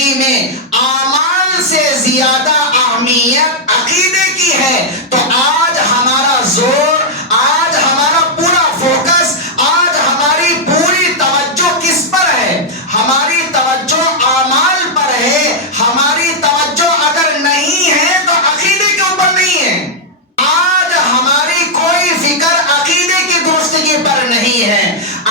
زندگی میں اعمال سے زیادہ اہمیت عقیدے کی ہے، تو آج ہمارا زور، آج ہمارا پورا فوکس، آج ہماری پوری توجہ کس پر ہے؟ ہماری توجہ اعمال پر ہے۔ ہماری توجہ اگر نہیں ہے تو عقیدے کے اوپر نہیں ہے۔ آج ہماری کوئی فکر عقیدے کی درستگی پر نہیں ہے۔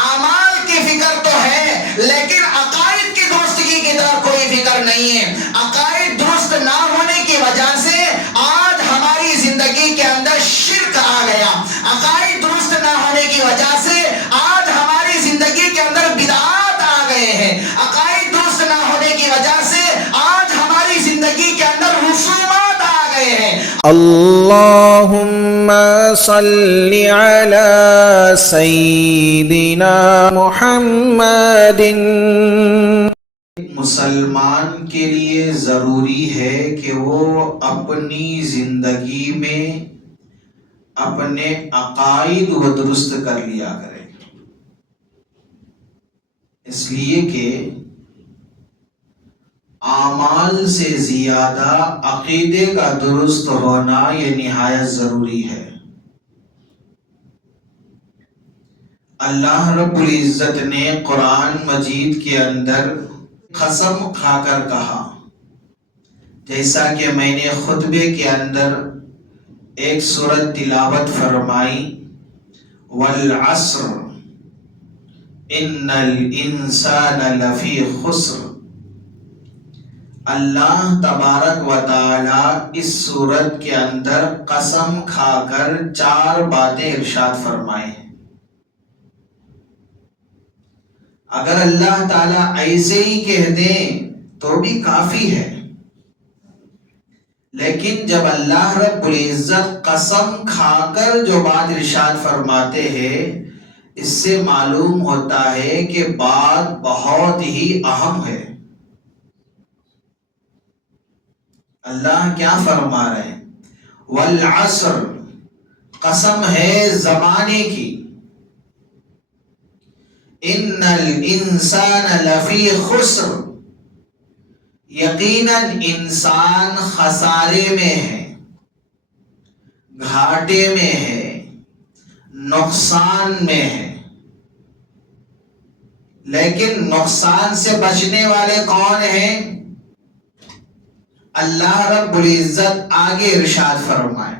اعمال کی فکر تو ہے لیکن عقائد کی درستگی کی طرف کوئی فکر نہیں ہے۔ عقائد درست نہ ہونے کی وجہ سے آج ہماری زندگی کے اندر شرک آ گیا۔ عقائد درست نہ ہونے کی وجہ سے آج ہماری زندگی کے اندر بدعات آ گئے ہیں۔ عقائد درست نہ ہونے کی وجہ سے آج ہماری زندگی کے اندر رسومات آ گئے ہیں۔ اللہم صلی علی سیدنا محمد۔ مسلمان کے لیے ضروری ہے کہ وہ اپنی زندگی میں اپنے عقائد و درست کر لیا کرے، اس لیے کہ اعمال سے زیادہ عقیدے کا درست ہونا یہ نہایت ضروری ہے۔ اللہ رب العزت نے قرآن مجید کے اندر قسم کھا کر کہا، جیسا کہ میں نے خطبے کے اندر ایک سورت تلاوت فرمائی، والعصر ان الانسان لفی خسر۔ اللہ تبارک و تعالی اس سورت کے اندر قسم کھا کر 4 باتیں ارشاد فرمائے ہیں۔ اگر اللہ تعالیٰ ایسے ہی کہہ دیں تو بھی کافی ہے، لیکن جب اللہ رب العزت قسم کھا کر جو بات ارشاد فرماتے ہیں، اس سے معلوم ہوتا ہے کہ بات بہت ہی اہم ہے۔ اللہ کیا فرما رہے ہیں؟ والعصر، قسم ہے زمانے کی، ان الانسان لفی خسر، یقیناً انسان خسارے میں ہے، گھاٹے میں ہے، نقصان میں ہے۔ لیکن نقصان سے بچنے والے کون ہیں؟ اللہ رب العزت آگے ارشاد فرمائے۔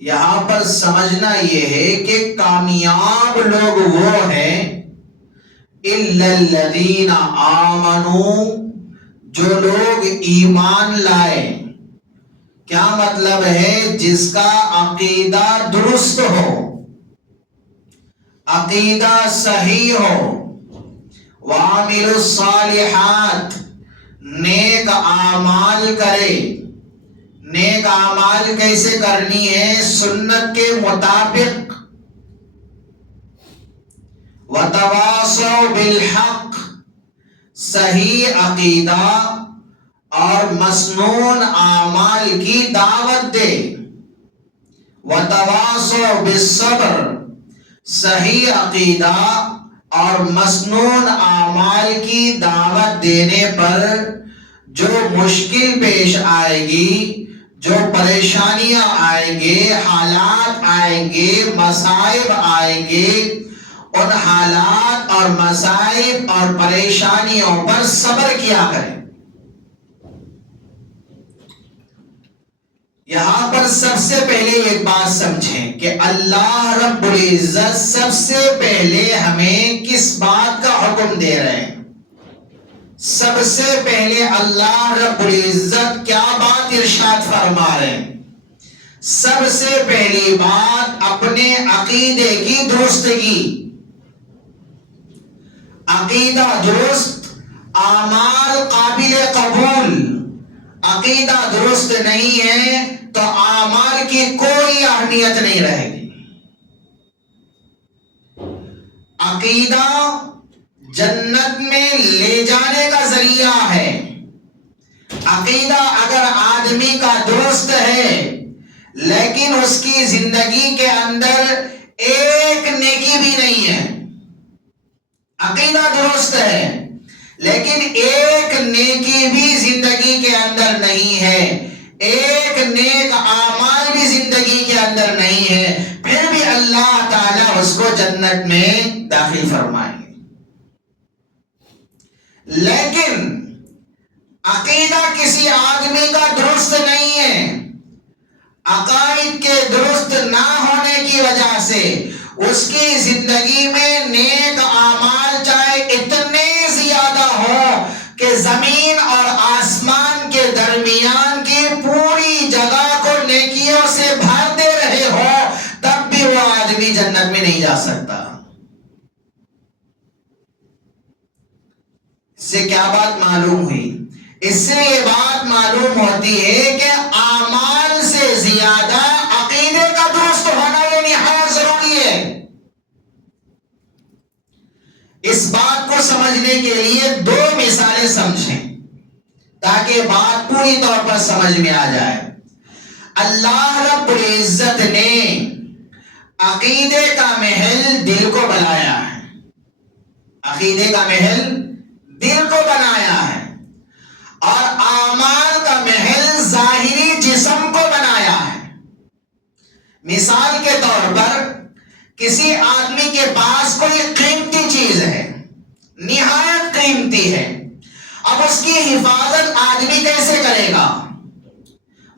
یہاں پر سمجھنا یہ ہے کہ کامیاب لوگ وہ ہیں الا الذین آمنوا، جو لوگ ایمان لائے۔ کیا مطلب ہے؟ جس کا عقیدہ درست ہو، عقیدہ صحیح ہو، وعاملوا الصالحات، نیک اعمال کرے۔ نیک اعمال کیسے کرنی ہے؟ سنت کے مطابق۔ وتواصوا بالحق، صحیح عقیدہ اور مسنون اعمال کی دعوت دے۔ وتواصوا بالصبر، صحیح عقیدہ اور مسنون اعمال کی دعوت دینے پر جو مشکل پیش آئے گی، جو پریشانیاں آئیں گے، حالات آئیں گے، مصائب آئیں گے، ان حالات اور مصائب اور پریشانیوں پر صبر کیا کریں۔ یہاں پر سب سے پہلے ایک بات سمجھیں کہ اللہ رب العزت سب سے پہلے ہمیں کس بات کا حکم دے رہے ہیں؟ سب سے پہلے اللہ رب العزت کیا بات ارشاد فرما رہے ہیں؟ سب سے پہلی بات اپنے عقیدے کی درستگی۔ عقیدہ درست، اعمال قابل قبول۔ عقیدہ درست نہیں ہے تو اعمال کی کوئی اہمیت نہیں رہے گی۔ عقیدہ جنت میں لے جانے کا ذریعہ ہے۔ عقیدہ اگر آدمی کا درست ہے لیکن اس کی زندگی کے اندر ایک نیکی بھی نہیں ہے، عقیدہ درست ہے لیکن ایک نیکی بھی زندگی کے اندر نہیں ہے، ایک نیک اعمال بھی زندگی کے اندر نہیں ہے، پھر بھی اللہ تعالیٰ اس کو جنت میں داخل فرمائیں گے۔ لیکن عقیدہ کسی آدمی کا درست نہیں ہے، عقائد کے درست نہ ہونے کی وجہ سے اس کی زندگی میں نیک اعمال چاہے اتنے زیادہ ہو کہ زمین اور آسمان کے درمیان کی پوری جگہ کو نیکیوں سے بھر دے رہے ہو، تب بھی وہ آدمی جنت میں نہیں جا سکتا۔ اس سے کیا بات معلوم ہوئی؟ اس سے یہ بات معلوم ہوتی ہے کہ اعمال سے زیادہ عقیدے کا درست ہونا یہ نہایت ضروری ہے۔ اس بات کو سمجھنے کے لیے دو مثالیں سمجھیں تاکہ بات پوری طور پر سمجھ میں آ جائے۔ اللہ رب العزت نے عقیدے کا محل دل کو بنایا ہے، عقیدے کا محل دل کو بنایا ہے، اور اعمال کا محل ظاہری جسم کو بنایا ہے۔ مثال کے طور پر کسی آدمی کے پاس کوئی قیمتی چیز ہے، نہایت قیمتی ہے، اب اس کی حفاظت آدمی کیسے کرے گا؟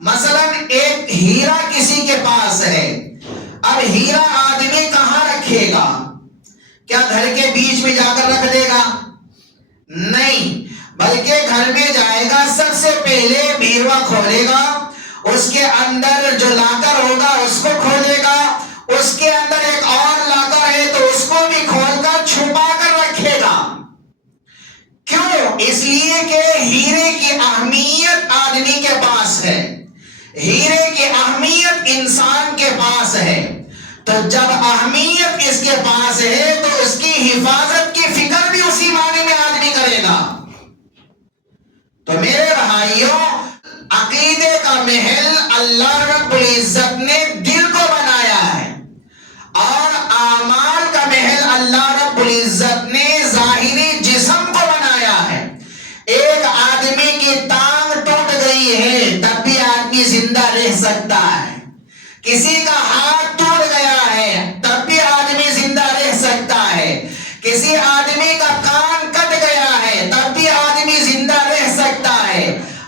مثلا ایک ہیرا کسی کے پاس ہے، اب ہیرا آدمی کہاں رکھے گا؟ کیا گھر کے بیچ میں جا کر رکھ دے گا؟ نہیں، بلکہ گھر میں جائے گا، سب سے پہلے بیروا کھولے گا، اس کے اندر جو لاکر ہوگا اس کو کھولے گا، اس کے اندر ایک اور لاکر ہے تو اس کو بھی کھول کر چھپا کر رکھے گا۔ کیوں؟ اس لیے کہ ہیرے کی اہمیت آدمی کے پاس ہے، ہیرے کی اہمیت انسان کے پاس ہے، تو جب اہمیت اس کے پاس ہے تو اس کی حفاظت کی فکر بھی اسی معنی میں آدمی کرے گا۔ تو میرے بھائیوں، عقیدے کا محل اللہ رب العزت نے دل کو بنایا ہے، اور اعمال کا محل اللہ رب العزت نے ظاہری جسم کو بنایا ہے۔ ایک آدمی کی ٹانگ ٹوٹ گئی ہے تب بھی آدمی زندہ رہ سکتا ہے، کسی کا ہاتھ ٹوٹ گیا ہے تب بھی آدمی زندہ رہ سکتا ہے، کسی آدمی کا کان کٹ گیا ہے تب بھی آدمی زندہ رہ سکتا ہے،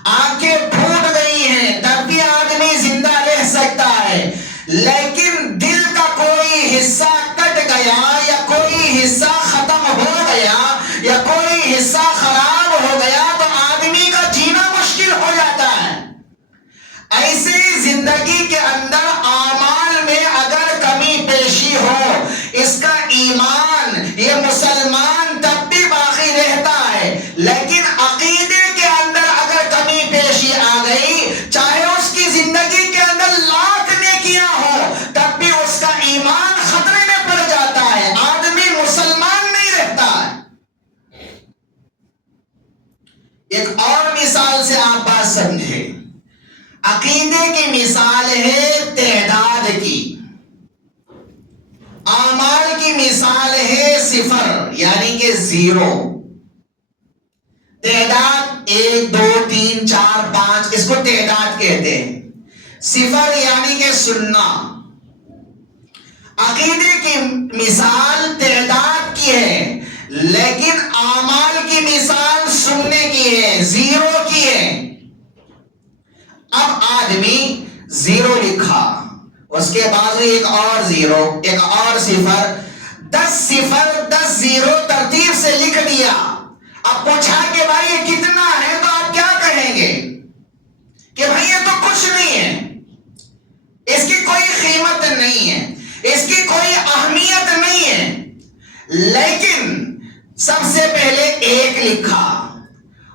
آنکھیں پھوٹ گئی ہیں تب بھی آدمی زندہ رہ سکتا ہے، لیکن دل کا کوئی حصہ کٹ گیا یا کوئی حصہ ختم ہو گیا یا کوئی حصہ خراب ہو گیا تو آدمی کا جینا مشکل ہو جاتا ہے۔ ایسے زندگی کے اندر اعمال میں اگر کمی پیشی ہو، اس کا ایمان، یہ مسلمان تب بھی باقی رہتا ہے، لیکن عقیدے کے اندر اگر کمی پیشی آ گئی، چاہے اس کی زندگی کے اندر لاکھ نیکیاں ہو تب بھی اس کا ایمان خطرے میں پڑ جاتا ہے، آدمی مسلمان نہیں رہتا ہے۔ ایک اور مثال سے آپ بات سمجھے۔ عقیدے کی مثال ہے تعداد کی، اعمال کی مثال ہے صفر یعنی کہ زیرو۔ تعداد 1 2 3 4 5 اس کو تعداد کہتے ہیں، صفر یعنی کہ سننا۔ عقیدے کی مثال تعداد کی ہے، لیکن اعمال کی مثال سننے کی ہے، زیرو کی ہے۔ اب آدمی زیرو لکھا، اس کے بعد ایک اور زیرو، ایک اور صفر، 10 صفر 10 زیرو ترتیب سے لکھ دیا۔ اب پوچھا کہ بھائی یہ کتنا ہے تو آپ کیا کہیں گے؟ کہ بھائی یہ تو کچھ نہیں ہے، اس کی کوئی قیمت نہیں ہے، اس کی کوئی اہمیت نہیں ہے۔ لیکن سب سے پہلے 1 لکھا،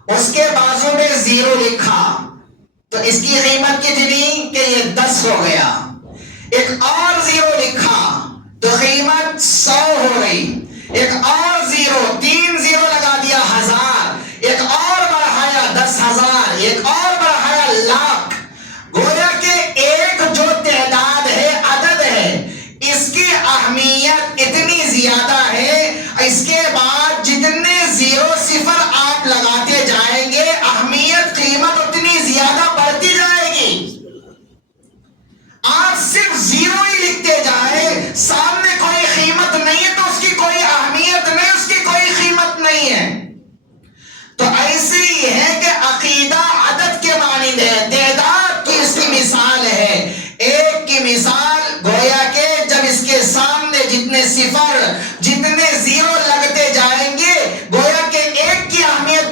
اس کے بازو میں زیرو لکھا، تو اس کی قیمت کتنی کہ یہ 10 ہو گیا۔ ایک اور زیرو لکھا تو قیمت 100 ہو گئی، ایک اور زیرو، 3 زیرو لگا دیا 1000، ایک اور بڑھایا 10,000، ایک اور بڑھایا لاکھ۔ گویا کہ ایک جو تعداد ہے، عدد ہے، اس کی اہمیت اتنی زیادہ ہے، اس کے بعد جتنے زیرو صفر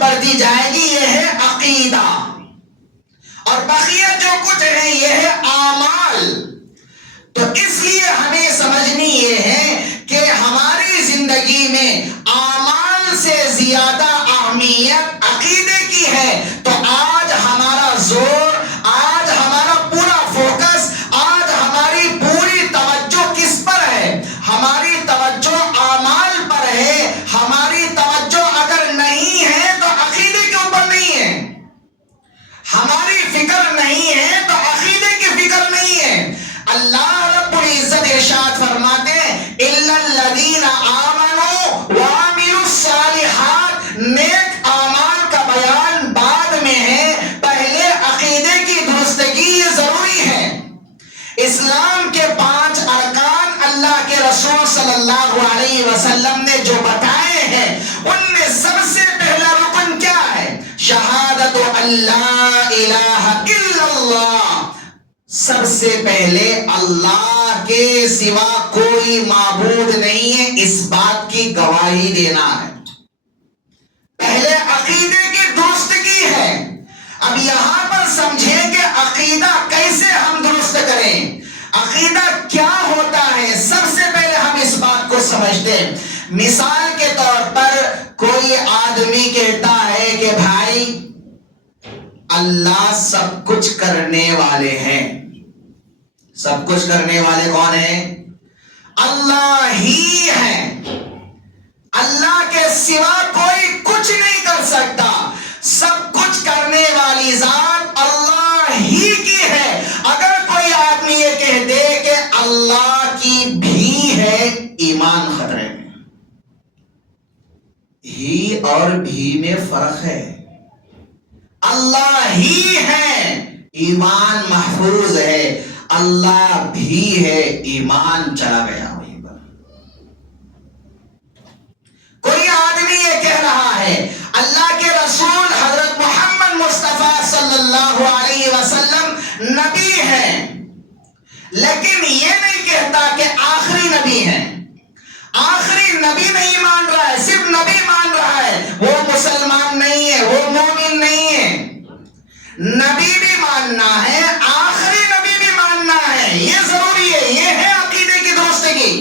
بڑھتی جائے گی، یہ ہے عقیدہ، اور بقیہ جو کچھ ہے یہ ہے اعمال۔ تو اس لیے ہمیں سمجھنی یہ ہے کہ ہماری زندگی میں اعمال سے زیادہ اہمیت عقیدے کی ہے۔ تو آج ہمارا زور، آج ہمارا پورا فوکس، آج ہماری پوری توجہ کس پر ہے؟ ہماری توجہ اعمال پر ہے۔ ہماری توجہ اگر نہیں ہے تو عقیدے کے اوپر نہیں ہے، ہماری فکر نہیں ہے تو عقیدے کی فکر نہیں ہے۔ اللہ رب العزت ارشاد فرماتے ہیں اِلَّا الَّذِينَ آمَنُوا وَعَمِلُوا الصَّالِحَاتِ، نیک اعمال کا بیان بعد میں ہے، پہلے عقیدے کی درستگی یہ ضروری ہے۔ اسلام کے 5 ارکان اللہ کے رسول صلی اللہ علیہ وسلم نے جو بتائے ہیں، ان میں سب سے پہلا رکن کیا ہے؟ شہادت اللہ الہ الا اللہ، سب سے پہلے اللہ کے سوا کوئی معبود نہیں ہے اس بات کی گواہی دینا ہے۔ پہلے عقیدے کی درستگی ہے۔ اب یہاں پر سمجھیں کہ عقیدہ کیسے ہم درست کریں، عقیدہ کیا ہوتا ہے۔ سب سے پہلے ہم اس بات کو سمجھتے ہیں۔ مثال کے طور پر کوئی آدمی کہتا ہے کہ بھائی اللہ سب کچھ کرنے والے ہیں۔ سب کچھ کرنے والے کون ہیں؟ اللہ ہی ہے، اللہ کے سوا کوئی کچھ نہیں کر سکتا۔ سب کچھ کرنے والی ذات اللہ ہی کی ہے۔ اگر کوئی آدمی یہ کہہ دے کہ اللہ کی بھی ہے، ایمان خطرے میں۔ ہی اور بھی میں فرق ہے۔ اللہ ہی ہے، ایمان محفوظ ہے، اللہ بھی ہے، ایمان چلا گیا وہیں پر۔ کوئی آدمی یہ کہہ رہا ہے اللہ کے رسول حضرت محمد مصطفیٰ صلی اللہ علیہ وسلم نبی ہیں، لیکن یہ نہیں کہتا کہ آخری نبی ہیں۔ آخری نبی نہیں مان رہا ہے، صرف نبی مان رہا ہے، وہ مسلمان نہیں ہے، وہ مومن نہیں ہے۔ نبی بھی ماننا ہے، آخری نبی بھی ماننا ہے، یہ ضروری ہے، یہ ہے عقیدے کی درستگی۔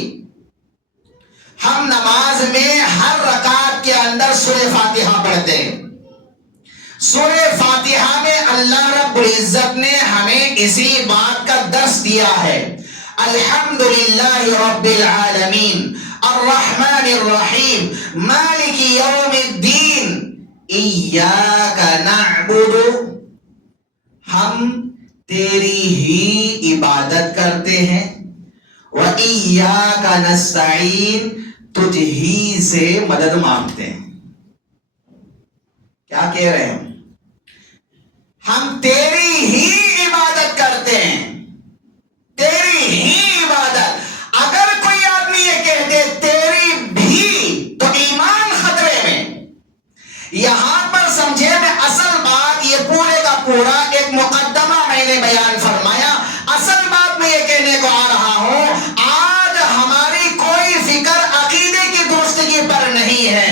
ہم نماز میں ہر رکعت کے اندر سورہ فاتحہ پڑھتے ہیں۔ سورہ فاتحہ میں اللہ رب العزت نے ہمیں اسی بات کا درس دیا ہے، الحمدللہ رب العالمین الرحمن الرحیم مالک یوم الدین ایاک نعبد، ہم تیری ہی عبادت کرتے ہیں، وَإِيَّاكَ نَسْتَعِينُ، تجھ ہی سے مدد مانگتے ہیں۔ کیا کہہ رہے ہیں؟ ہم تیری ہی عبادت کرتے ہیں، تیری ہی عبادت۔ اگر کوئی آدمی یہ کہہ دے تیری بھی، تو ایمان خطرے میں۔ یہاں پر سمجھے میں اصل بات یہ پورے کا پورا ایک مقدمہ میں نے بیان فرمایا۔ اصل بات میں یہ کہنے کو آ رہا ہوں، آج ہماری کوئی فکر عقیدے کی درستگی پر نہیں ہے۔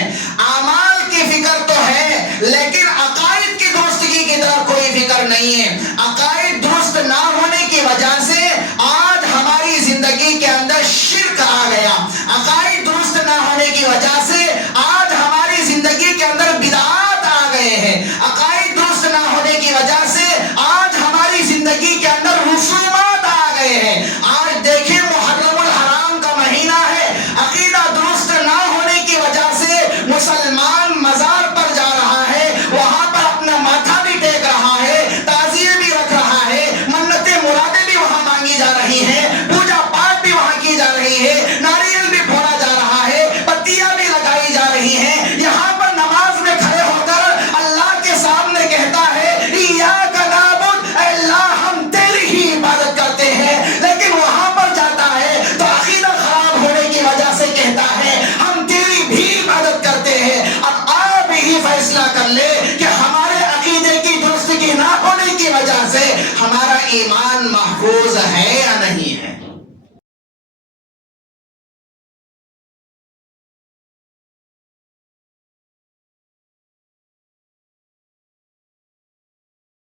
اعمال کی فکر تو ہے، لیکن عقائد کی درستگی کی طرف کوئی فکر نہیں ہے۔ عقائد درست نہ ہونے کی وجہ سے آج ہماری زندگی کے اندر شرک آ گیا۔ عقائد درست نہ ہونے کی وجہ سے آج ہماری زندگی کے اندر بدعات آ گئے ہیں۔ عقائد درست نہ ہونے کی وجہ سے آج ہماری زندگی کے اندر رسومات آ گئے ہیں۔ آج دیکھیں محرم الحرام کا مہینہ ہے، عقیدہ درست نہ ہونے کی وجہ سے مسلمان مزار پر جا رہا ہے، وہاں پر اپنا ماتھا بھی ٹیک رہا ہے، تعزیے بھی رکھ رہا ہے، منتیں مرادیں بھی وہاں مانگی جا رہی ہیں، پوجا پاٹ بھی وہاں کی جا رہی ہے، ناریل بھی پھوڑا جا رہا ہے، پتیاں بھی لگائی جا رہی ہیں۔ یہاں پر نماز میں کھڑے ہو کر اللہ کے سامنے کہتا ہے ایاک نعبد، اے اللہ ہم تیری ہی عبادت کرتے ہیں، لیکن وہاں پر جاتا ہے تو عقیدہ خراب ہونے کی وجہ سے کہتا ہے ہم تیری بھی عبادت کرتے ہیں۔ اب آپ ہی فیصلہ کر لے کہ ہمارے عقیدے کی درستگی نہ ہونے کی وجہ سے ہمارا ایمان